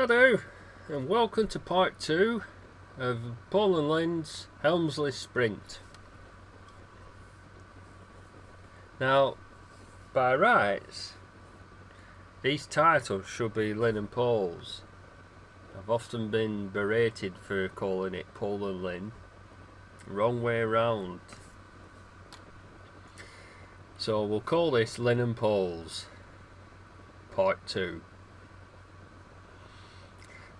Hello, and welcome to part 2 of Paul and Lynn's Helmsley Sprint. Now, by rights, these titles should be Lynn and Paul's. I've often been berated for calling it Paul and Lynn. Wrong way round. So we'll call this Lynn and Paul's part 2.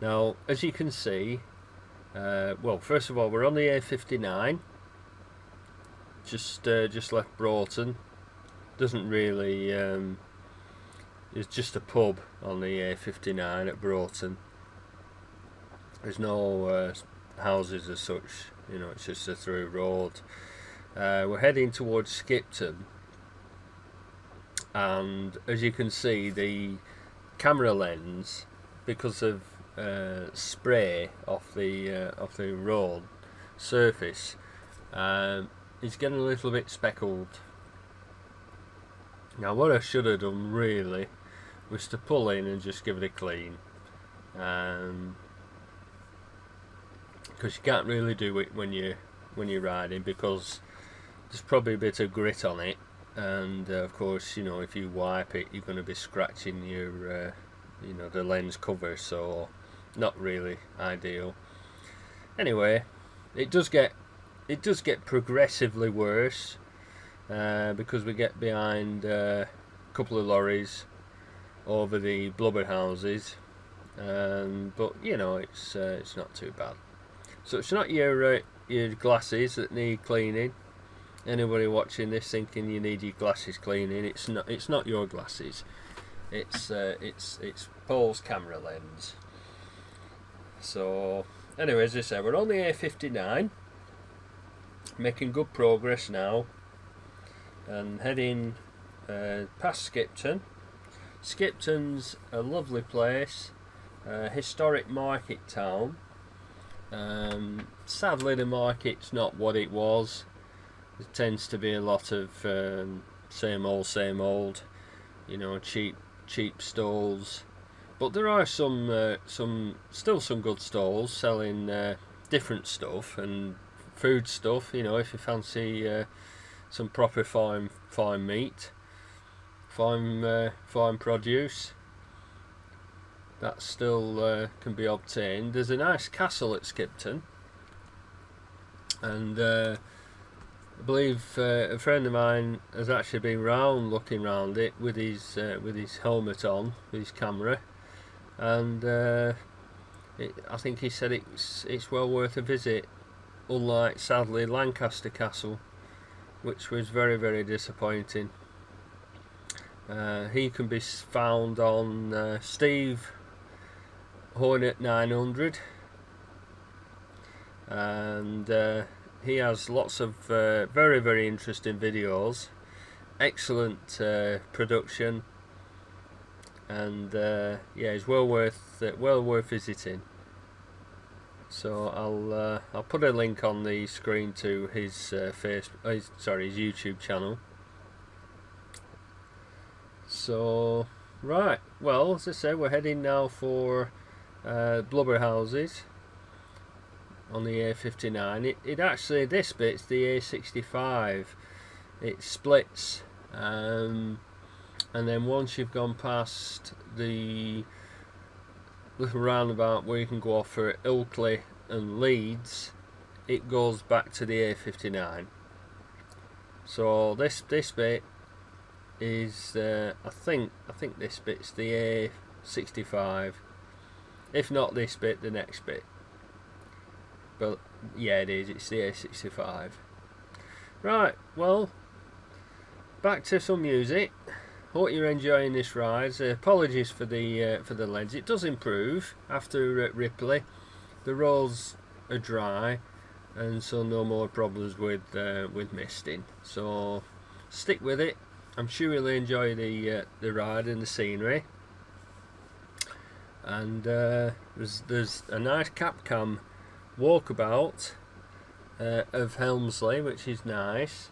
Now, as you can see, well, first of all, we're on the A59. Just left Broughton. Doesn't really. It's just a pub on the A59 at Broughton. There's no houses as such. You know, it's just a through road. We're heading towards Skipton, and as you can see, the camera lens, because of spray off the road surface, is getting a little bit speckled. Now, what I should have done really was to pull in and just give it a clean, because you can't really do it when you're riding, because there's probably a bit of grit on it, and of course, you know, if you wipe it, you're going to be scratching your the lens cover, so not really ideal. Anyway, it does get progressively worse, because we get behind a couple of lorries over the blubber houses, but you know, it's not too bad. So it's not your glasses that need cleaning. Anybody watching this thinking you need your glasses cleaning, it's not your glasses. It's Paul's camera lens. So anyway, as I said, we're on the A59, making good progress now, and heading past Skipton. Skipton's a lovely place, historic market town. Sadly, the market's not what it was. There tends to be a lot of same old, you know, cheap stalls, but there are still some good stalls selling different stuff and food stuff. You know, if you fancy some proper farm meat, farm produce, that still can be obtained. There's a nice castle at Skipton, and I believe a friend of mine has actually been looking round it with his helmet on, with his camera, and I think he said it's well worth a visit. Unlike, sadly, Lancaster Castle, which was very, very disappointing. He can be found on Steve Hornet 900, and he has lots of very, very interesting videos, excellent production, and yeah, it's well worth visiting. So I'll put a link on the screen to his his YouTube channel. So right, well, as I said, we're heading now for blubber houses on the A59. It actually, this bit's the A65. It splits, and then once you've gone past the little roundabout where you can go off for Ilkley and Leeds, it goes back to the A59. So this bit is I think this bit's the A65. If not this bit, the next bit. But yeah, it is. It's the A65. Right. Well, back to some music. Hope you're enjoying this ride. Apologies for the lens. It does improve after Ripley. The roads are dry, and so no more problems with misting. So stick with it. I'm sure you'll enjoy the ride and the scenery. And there's a nice Capcom walkabout of Helmsley, which is nice,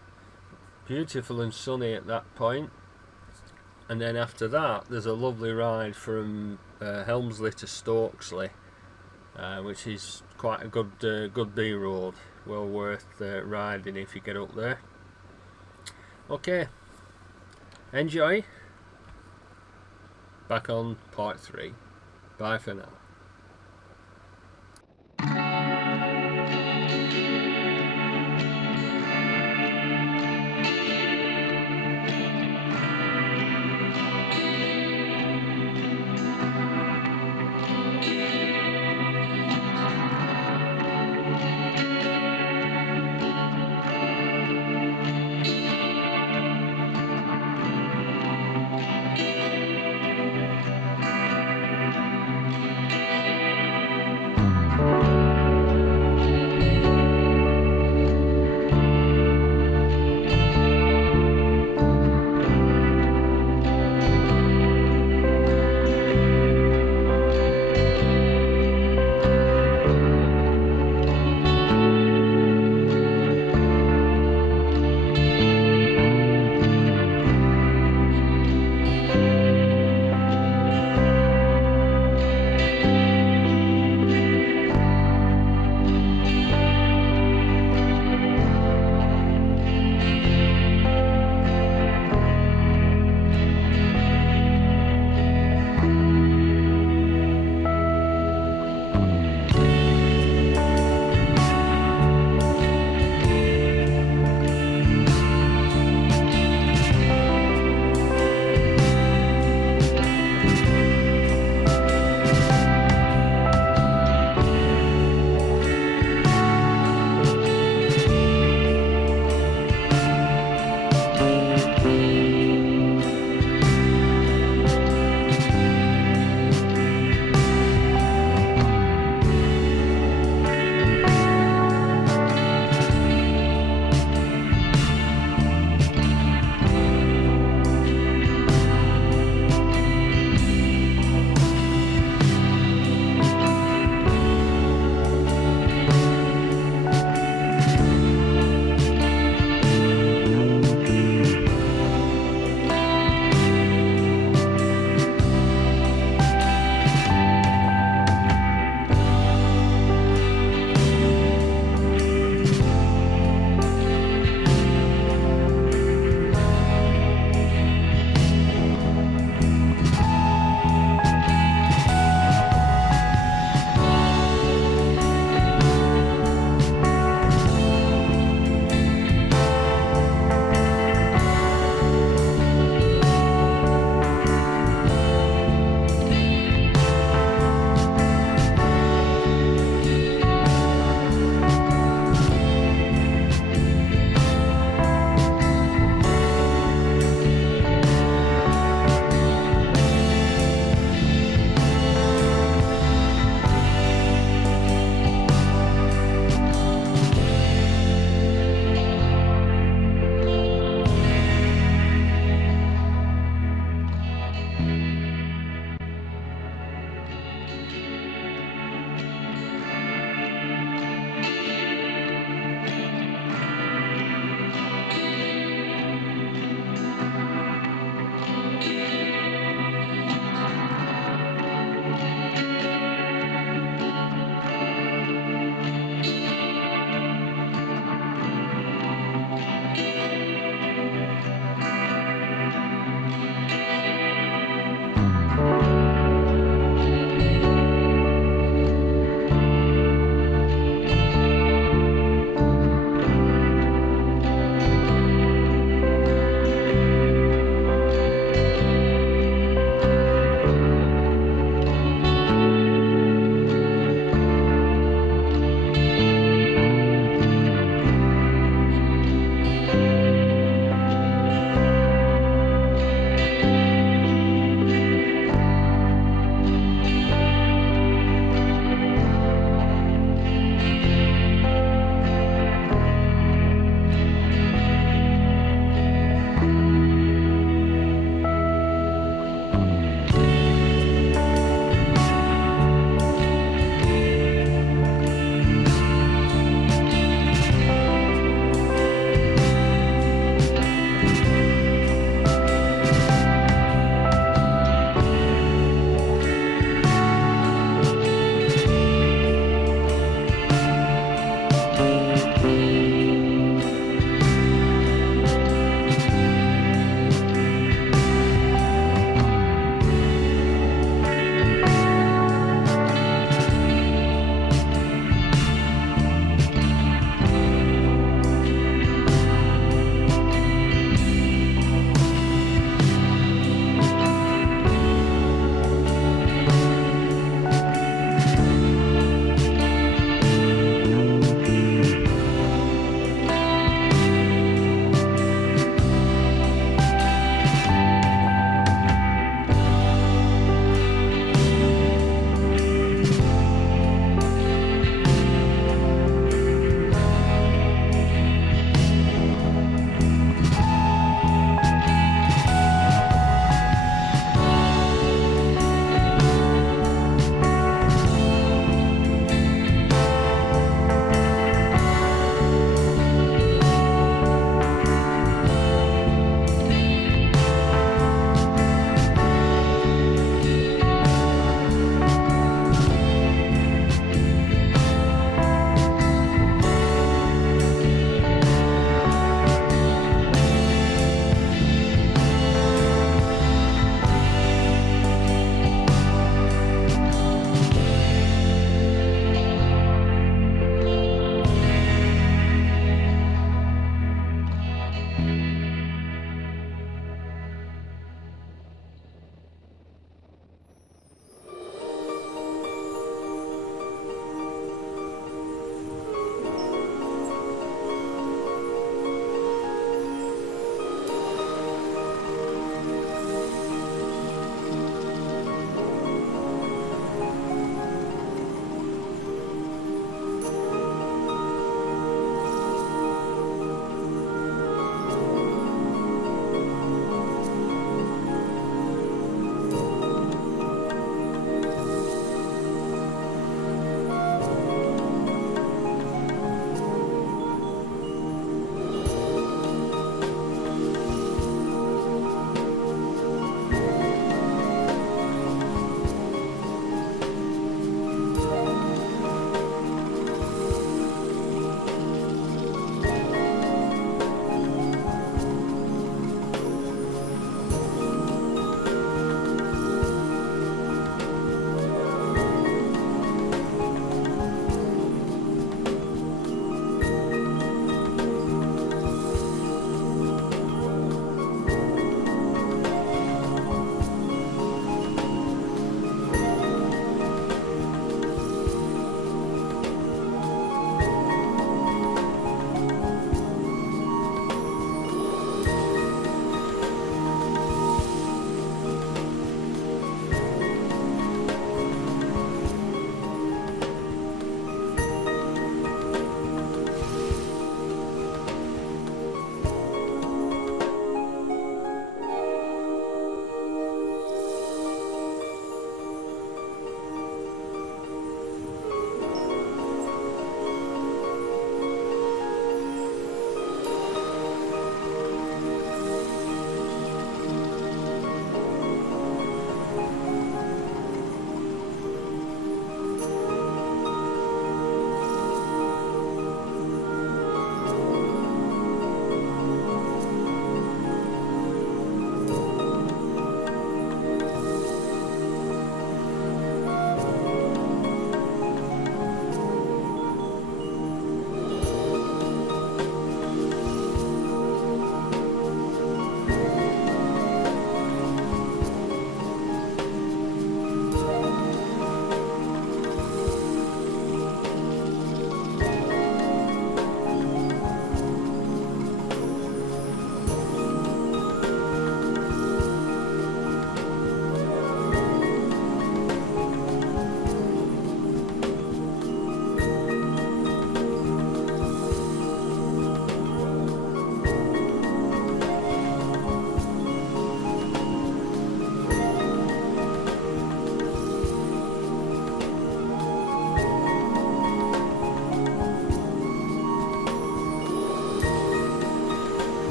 beautiful and sunny at that point. and then after that there's a lovely ride from Helmsley to Stokesley, which is quite a good B road, well worth riding if you get up there. Okay, enjoy. Back on part 3. Bye for now.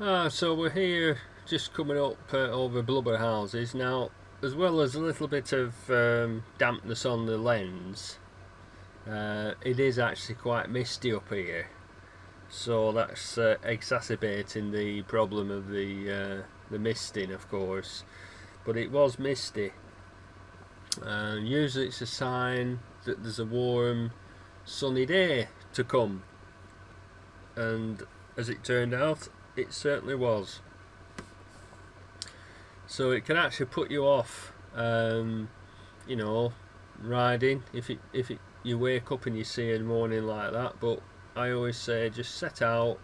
So we're here just coming up over blubber houses now, as well as a little bit of dampness on the lens. It is actually quite misty up here, so that's exacerbating the problem of the misting, of course. But it was misty, and usually it's a sign that there's a warm, sunny day to come, and as it turned out, it certainly was. So it can actually put you off, you know, riding if you wake up and you see a morning like that. But I always say just set out,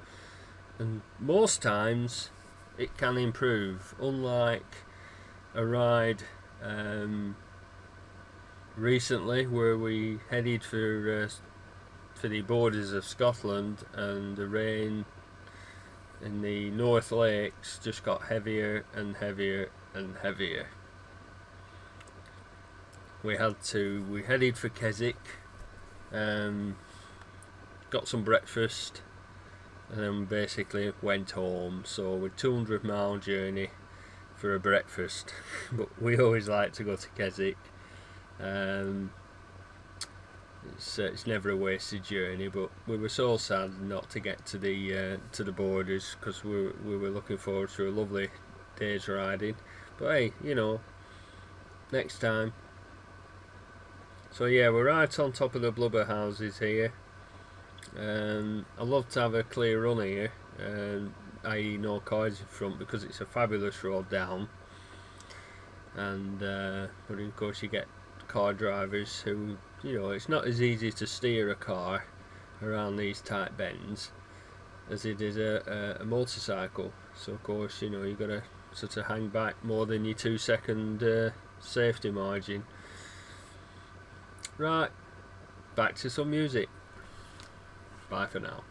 and most times it can improve. Unlike a ride recently where we headed for the borders of Scotland, and the rain in the North Lakes just got heavier and heavier and heavier. We headed for Keswick, got some breakfast, and then basically went home. So we're 200-mile journey for a breakfast, but we always like to go to Keswick. It's never a wasted journey, but we were so sad not to get to the borders, because we were looking forward to a lovely day's riding. But hey, you know, next time. So yeah, we're right on top of the blubber houses here. I love to have a clear run here, i.e. no cars in front, because it's a fabulous road down. And but of course you get car drivers who, you know, it's not as easy to steer a car around these tight bends as it is a motorcycle. So of course, you know, you've got to sort of hang back more than your 2-second safety margin. Right, back to some music. Bye for now.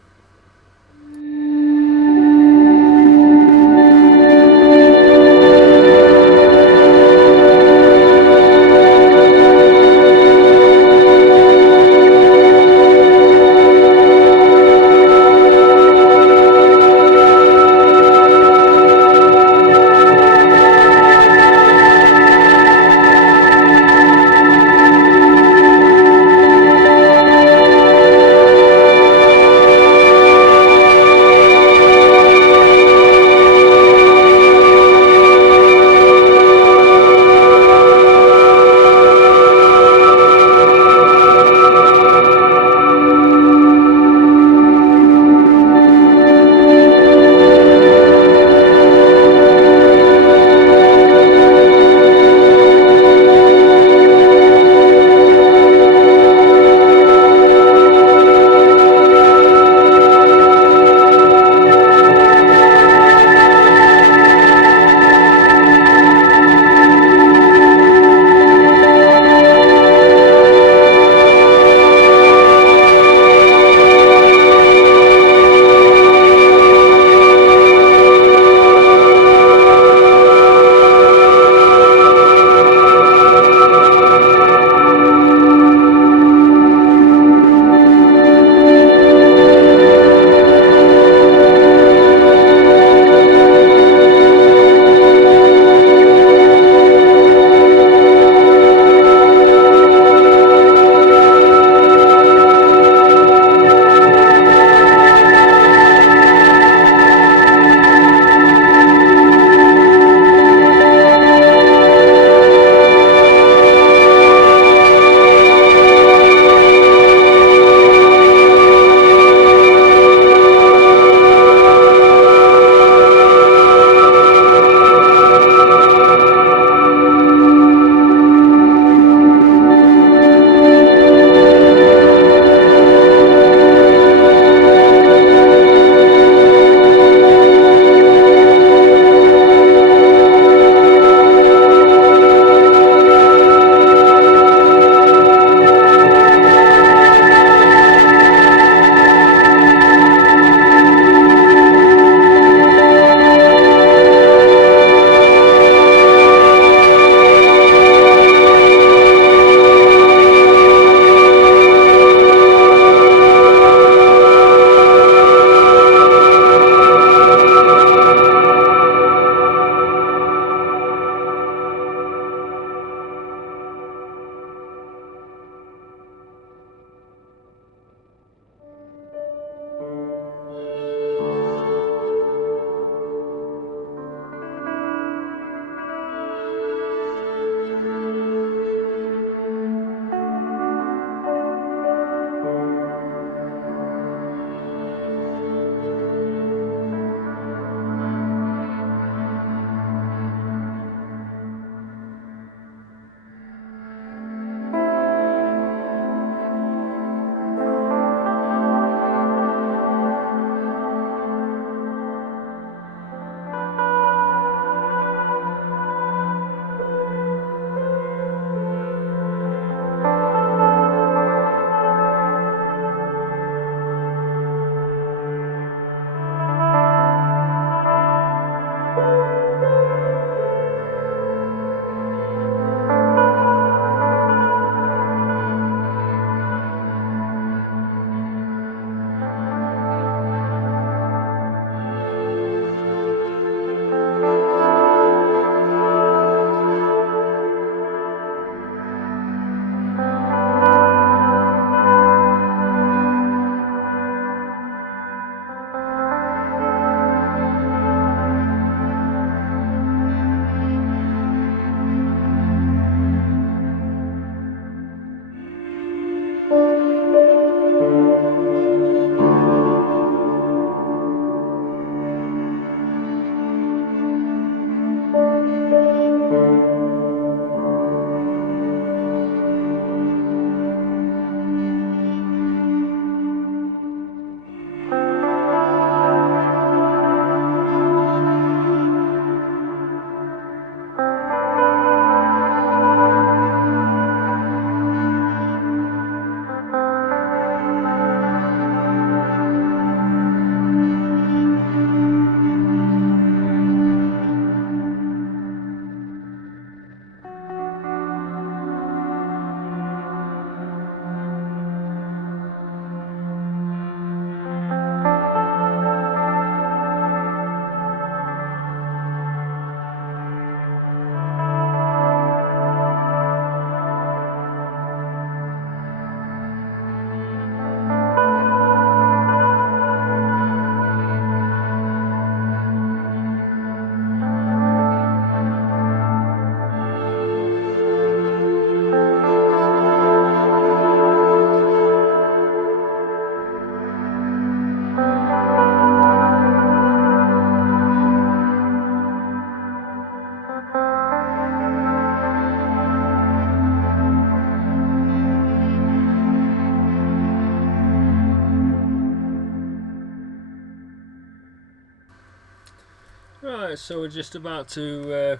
so we're just about to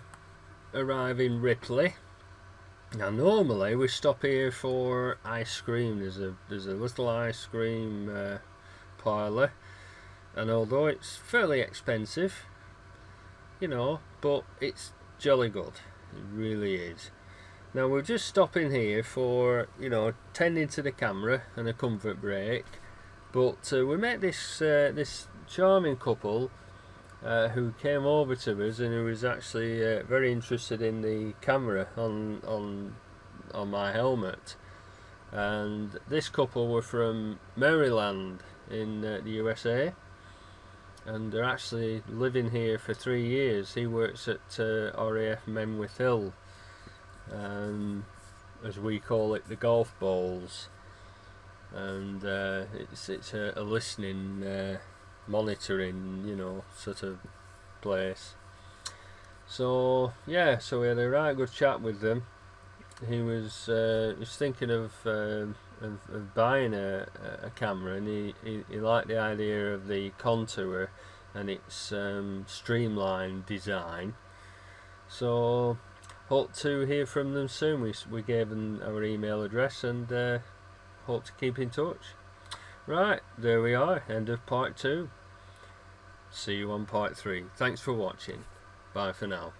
arrive in Ripley. Now normally we stop here for ice cream. There's a little ice cream parlour, and although it's fairly expensive, you know, but it's jolly good. It really is. Now we're just stopping here for, you know, tending to the camera and a comfort break. But we met this this charming couple who came over to us and who was actually very interested in the camera on my helmet. And this couple were from Maryland in the USA, and they're actually living here for 3 years. He works at RAF Menwith Hill, as we call it, the golf balls, and it's a listening, monitoring, you know, sort of place. So yeah, so we had a right good chat with them. He was thinking of buying a camera, and he liked the idea of the Contour and its streamlined design. So hope to hear from them soon. We gave them our email address, and hope to keep in touch. Right, there we are, end of part 2. See you on part 3. Thanks for watching. Bye for now.